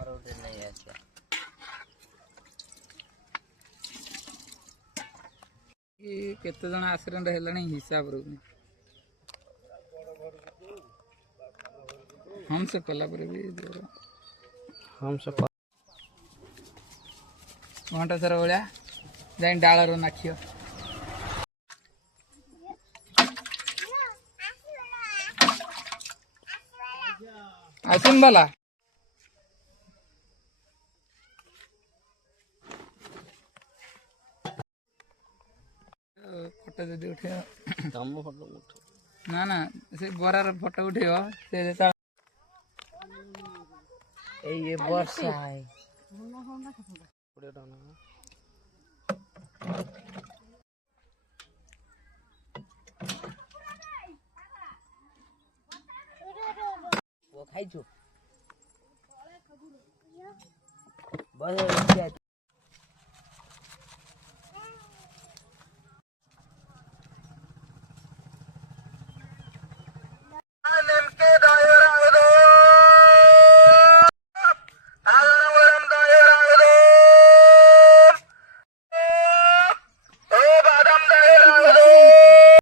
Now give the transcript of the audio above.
ଆମର ଗୋଟେ ନେଇ ଆସିବା। କେତେ ଜଣ ଆକ୍ସିଡେଣ୍ଟ ହେଲାଣି ହିସାବ ରହୁନି। ହମ୍ସ କଲା ପରେ ବି ହମ୍ସ ଘଣ୍ଟା ସାରା ଭଳିଆ ଯାଇ ଡାଳରୁ ନାଖିବ। ଆସିମ ବାଲା ଫଟୋ ଯଦି ଉଠେଇବ ତମ ଫଟୋ ଉଠ ନା ନା ସେ ବରାର ଫଟୋ ଉଠେଇବ ସେ ଯେତେବେଳେ ଏଇ ବର୍ଷା ଖାଇଛୁ